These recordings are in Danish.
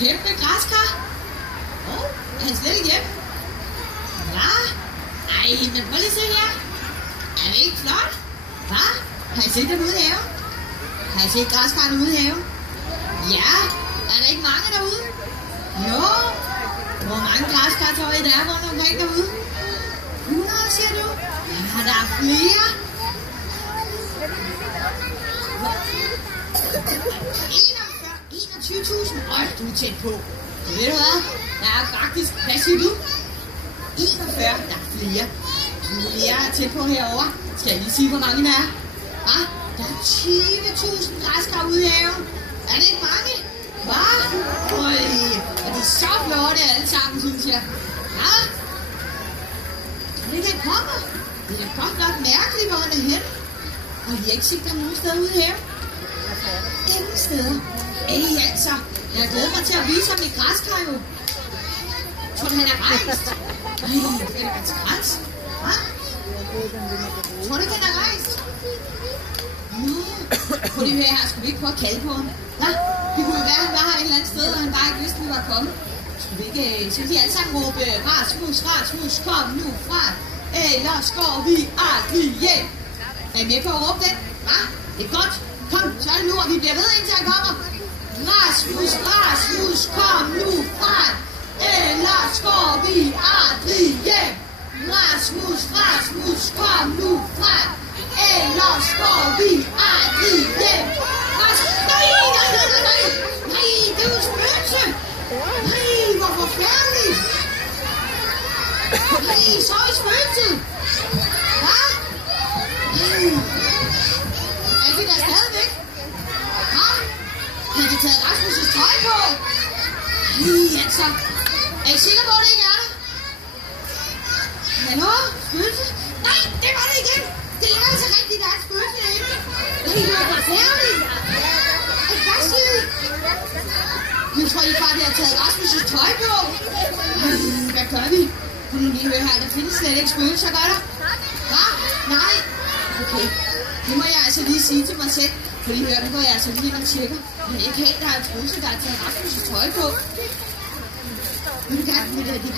kæmpe græskar. Er han slet ikke hjemme? Hva? Ej, men prøv lige at se her. Er det ikke flot? Hva? Har I set den ude i haven? Har I set græskaren ude i haven? Ja. Er der ikke mange derude? Jo. Hvor mange græskartøjer der er rundt omkring derude? 100, siger du? Ja, der er flere. 21.000. Øj, du er tæt på. Så ved du hvad? Der er faktisk, hvad siger du? 41, der er flere. Du er mere tæt på herovre. Skal jeg lige sige, hvor mange der er? Hva? Der er 20.000 græskar ude i haven. Er det ikke mange? Hva? Øj, og de er så flotte alle sammen, synes jeg. Hva? Er det der kommer? Det er godt nok mærkeligt, hvor han er henne. Og vi har ikke set dem nogen steder ude i haven. Ingen steder. Ej, altså. Jeg glæder mig til at vise ham i græskar jo. Tror du, han er rejst? Ej, det er da træls. Hva? Tror du ikke, han er rejst? Nå. Prøv lige høre her. Skulle vi ikke prøve at kalde på ham? Hva? Det kunne jo være, han var her et eller andet sted, og han bare ikke vidste, at vi var kommet. Skulle vi ikke... Så de alle sammen råbe, Rasmus, kom nu fra. Ellers går vi aldrig hjem. Er I med på at råbe den? Hva? Det er godt. Kom, så er det nu, og vi bliver ved, indtil han kommer. Rasmus, kom nu fra. Ellers går vi aldrig hjem. Rasmus, kom nu fra. Ellers går vi aldrig hjem. Nej, det er jo spøgelse. Nej, hvor forfærdeligt. Nej, så er spøgelse. Hva? Er vi der stadigvæk? Hva? Har de taget Rasmus' tøj på? Nej, altså. Er I sikre på, at det ikke er der? Hallo? Spøgelse? Nej, det var det igen. Det er altså rigtigt, der er et spøgelse derinde. Nej, det er forfærdeligt. Hvad siger I? Nu tror I bare, at de har taget Rasmus' tøj på. Hvad gør vi? Kunne I lige høre her, der findes slet ikke spøgelser, gør der? Hva? Nej. Okay. Det må jeg altså lige sige til mig selv. Kunne I høre, nu går jeg altså lige ind og tjekker. Men ikke helt, der er et spøgelse, der har taget Rasmus' tøj på. Men det er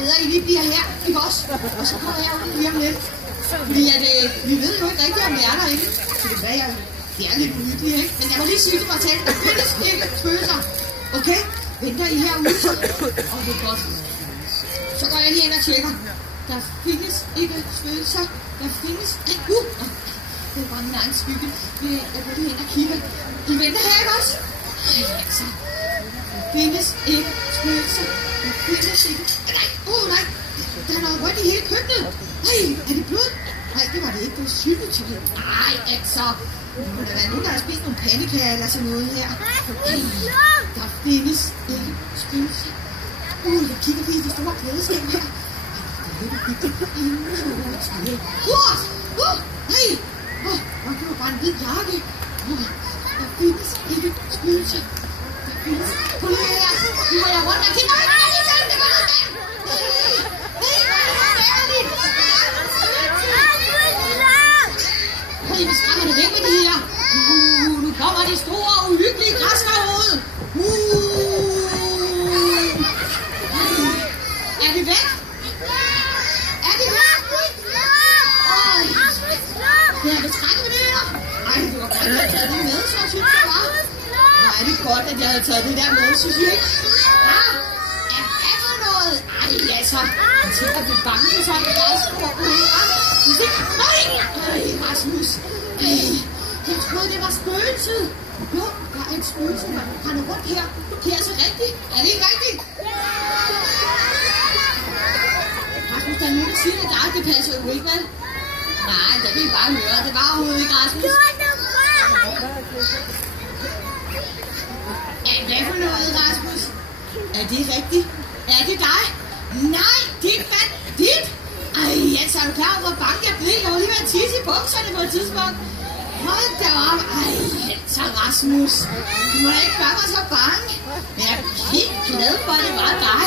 bedre, at I lige bliver her, ikke også? Og så kommer jeg ud lige om lidt. Fordi at, vi ved jo ikke rigtigt, om det er derinde. Så det er lidt uhyggeligt, ikke? Men jeg må lige sige til mig selv, der findes ikke spøgelser. Okay? Venter I herude? Åh, det er godt. Så går jeg lige ind og tjekker. Der findes ikke spøgelser. Der findes ikke... Det er bare min egen skygge. Jeg går lige ind og kigger. I venter her, ikke også? Altså. Der findes ikke spøgelser. Der findes ikke... Nej! Der er noget rødt i hele køkkenet. Nej, er det blod? Nej, det var det ikke. Det var syltetøj. Nej, altså. Må der være nogen, der har spist nogle pandekager eller sådan noget her? Der findes ikke spøgelser. Jeg kigger lige i de store klædeskab her. Det er lidt hyggeligt. Nej! Man kan jo bare en hvid jakke. Der findes ikke spøgelser. Der findes... Prøv lige her. Nu må jeg rundt og kigge. Nej, det var det. Vi skræmmer det væk med det her. Nu kommer de store, uhyggelige græskarhoved. Er det væk? Er det væk? Det er det skrækket med det der. Ej, det var godt, at jeg havde taget det med, så jeg synes det var. Hvor er det godt, at jeg havde taget det der med, synes jeg ikke? Hvad for noget? Ej, altså. Jeg tænker, at vi er bange for sådan en græskarhoved. Nej, Rasmus. Jeg troede, det var spøgelset. Jo, der er et spøgelse, der render rundt her. Det er altså rigtigt. Er det ikke rigtigt? Rasmus, der er nogen, der siger, at det passer jo ikke, vel? Nej, det kan I bare høre. Det var overhovedet ikke, Rasmus. Hvad for noget, Rasmus? Er det rigtigt? Er det dig? Nej, det er bandit. Ej, altså, er du klar over, hvor bange jeg blev? Jeg var lige ved at tisse i bukserne på et tidspunkt. Hold da op. Ej, altså, Rasmus. Du må da ikke gøre mig så bange. Men jeg er helt glad for, at det var dig.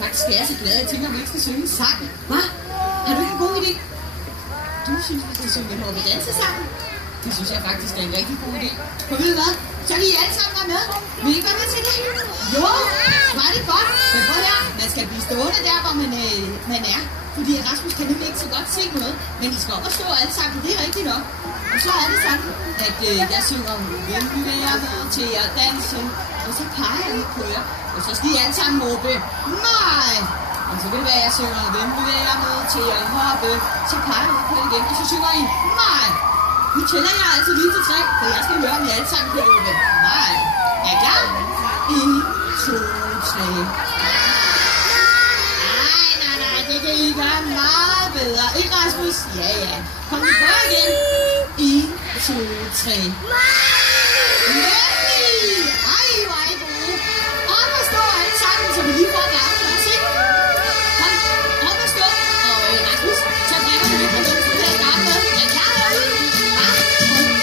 Faktisk er jeg så glad, at jeg tænker, at vi ikke skal synge en sang. Hva? Har du ikke en god idé? Du synes, vi skal synge en hårde danse sammen? Det synes jeg faktisk er en rigtig god idé. For ved I hvad? Så kan I alle sammen være med. Vil I være med til det? Jo, var det godt. Men prøv her, man skal blive stående der, hvor man er. Fordi Rasmus kan nemlig ikke så godt se noget. Men I skal op og stå alle sammen, det er rigtigt nok. Og så er det sådan, at jeg synger, hvem vil jeg med til at danse? Og så peger jeg lidt på jer. Og så skal I alle sammen råbe, mig! Og så vil det være, jeg synger, hvem vil jeg med til at hoppe? Så peger jeg på jer igen, og så synger I, mig! Nu tæller jeg altså lige til 3, for jeg skal høre, om I alle sammen kan råbe, mig! Er I klar? 1, 2, 3. Nej, det kan I gøre meget bedre. Ikke, Rasmus? Ja. Kom vi prøve igen. 1, 2, 3. Nemlig! Ej, hvor er I gode. Op og stå alle sammen, så vi lige får gangen også, ikke? Kom, op og stå. Og Rasmus, så brænder vi lidt på den, så tager I gangen med. Er I klar derude? Ja,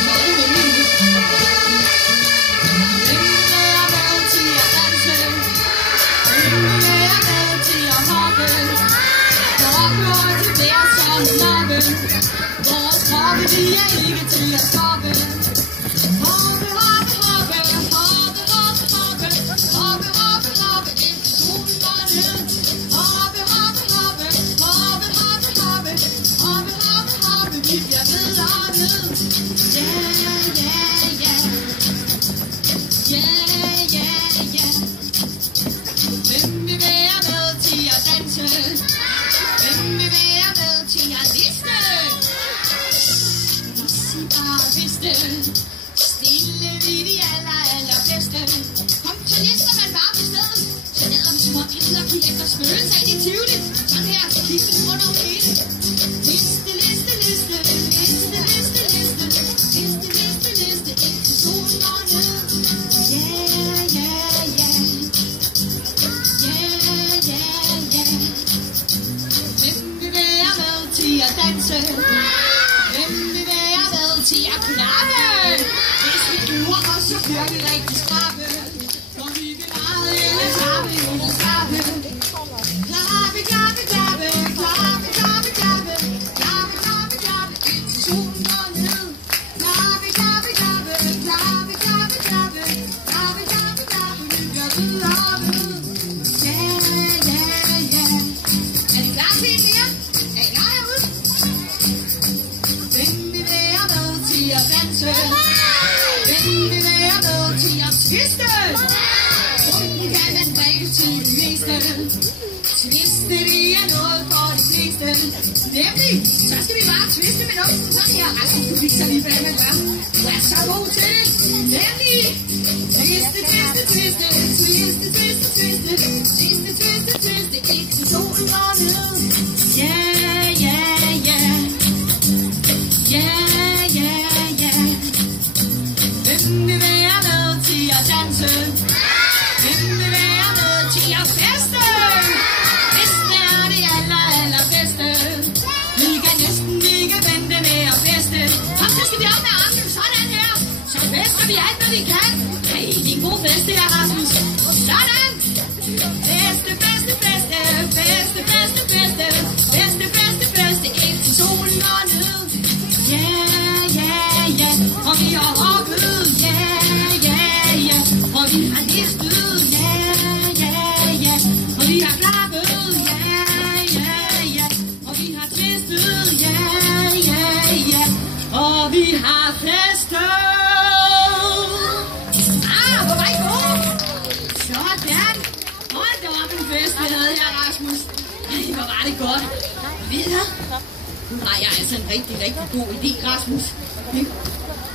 så er det venlig nu. Hvem vil jeg med til at danse? Hvem vil jeg med til at hoppe? Det er som loppe. Vores kroppe, de er ikke til at stoppe. Hoppe, hoppe, hoppe, hoppe, hoppe, hoppe, hoppe, hoppe, hoppe, indtil solen går ned. Hoppe, hoppe, hoppe, hoppe, hoppe, hoppe, hoppe, hoppe, hoppe, vi bliver ved og ved. Yeah. Hvem vil være med til at danse? Hvem vil være med til at liste? Hvis I bare vidste, stille vi de allerbedste. Kom til liste, man bare på stedet. Så lader vi små billeder, vi efter spøgelser ind i Tivoli. Sådan her, så kigger vi rundt over hele. Liste, indtil solen går ned. Danse. Hvem vil være med til at klappe? Hvis vi øver os, så bliver vi rigtig skrappe. For vi vil meget eller klappe, eller klappe. Klappe, klappe, klappe, klappe, klappe, klappe. Klappe, klappe, klappe, indtil solen går ned. Klappe, klappe, klappe, klappe, klappe, klappe. Klappe, klappe, klappe, vi bliver ved og ved. Er I klar til mere? Er I klar herude? Hvem vil være med til at danse? Hvem vil være med til at twiste? Sådan kan man drikke til det meste. Twiste, det er noget for de fleste. Nemlig, så skal vi bare twiste med numsen sådan her. Rasmus, du viser lige, hvordan man gør. Du er så god til det. Nemlig, twiste, indtil solen går ned. Hvem vil være med til at danse? Hvem vil være med til at feste? Feste er det allerbedste. Vi kan næsten ikke vente med at feste. Kom, så skal vi op med armen, sådan her. Så fester vi alt, hvad vi kan. Hey, det er en god fest, det her, Rasmus. Sådan. Feste, indtil solen går ned. Og vi har hoppet, og vi har listet, og vi har klappet, og vi har twistet, og vi har festet. Hvor var I gode? Sådan. Hold da op en fest, vi havde her, Rasmus. Hvor var det godt. Ved du? Nu har jeg altså en rigtig god idé, Rasmus.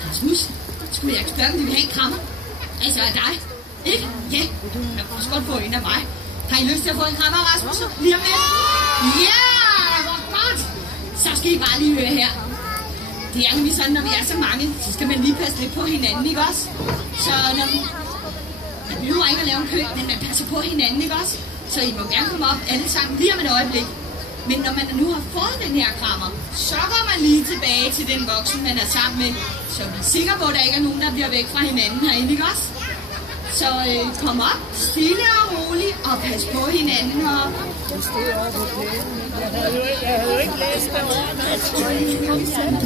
Rasmus, skulle jeg ikke spørge, om de vil have en krammer? Altså af dig? Ikke? Ja, jeg kan også godt få en af mig. Har I lyst til at få en krammer, Rasmus? Lige om lidt? Ja, hvor godt! Så skal I bare lige høre her. Det er nemlig sådan, når vi er så mange, så skal man lige passe lidt på hinanden, ikke også? Så når man behøver ikke at lave en kø, men man passer på hinanden, ikke også? Så I må gerne komme op alle sammen lige om et øjeblik. Men når man nu har fået den her krammer, så går man lige tilbage til den voksen, man er sammen med. Så vi er sikre på, at der ikke er nogen, der bliver væk fra hinanden herinde, ikke også? Så kom op, stille og roligt, og pas på hinanden her. Jeg stod over på plænen. Jeg havde jo ikke læst derovre. Jeg tror ikke, kom sammen.